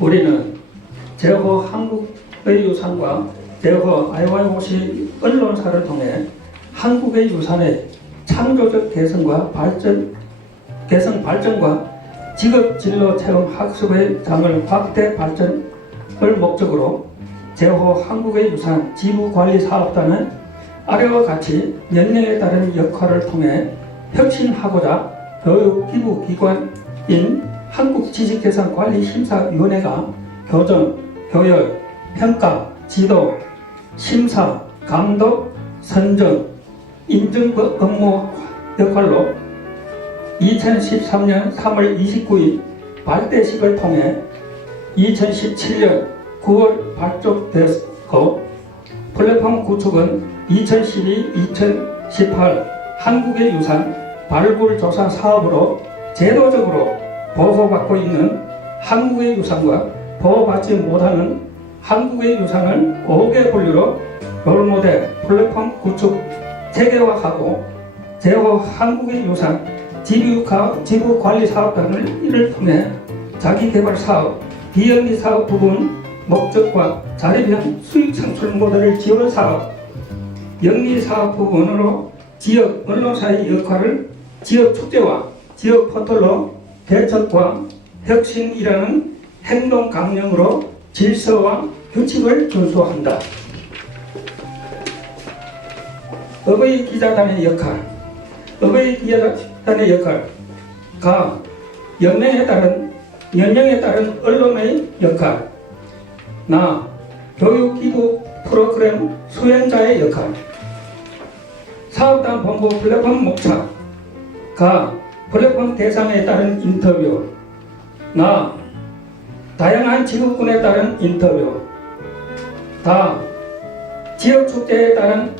우리는 제호 한국의 유산과 제호 아이와이오시 언론사를 통해 한국의 유산의 창조적 개성과 발전, 개성 발전과 직업 진로 체험 학습의 장을 확대 발전을 목적으로 제호 한국의 유산 지부 관리 사업단은 아래와 같이 연령에 따른 역할을 통해 혁신하고자 교육 기부 기관인 한국지식재산관리심사위원회가 교정, 교열, 평가, 지도, 심사, 감독, 선정, 인증 업무 역할로 2013년 3월 29일 발대식을 통해 2017년 9월 발족됐고 플랫폼 구축은 2012-2018 한국의 유산 발굴 조사 사업으로 제도적으로 보호받고 있는 한국의 유산과 보호받지 못하는 한국의 유산을 5개 분류로 롤모델 플랫폼 구축 체계화하고 제호 한국의 유산 지부, 지부 관리 사업단을 이를 통해 자기개발 사업, 비영리 사업 부분 목적과 자립형 수익 창출 모델을 지원 사업, 영리 사업 부분으로 지역 언론사의 역할을 지역 축제와 지역 포털로 대책과 혁신이라는 행동 강령으로 질서와 규칙을 준수한다. 어버이 기자단의 역할, 어버이 기자단의 역할, 가 연령에 따른 연령에 따른 언론의 역할, 나 교육기부 프로그램 수행자의 역할, 사업단 본부 플랫폼 목차, 가 플랫폼 대상에 따른 인터뷰, 나 다양한 직업군에 따른 인터뷰, 다 지역 축제에 따른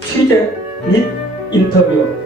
취재 및 인터뷰,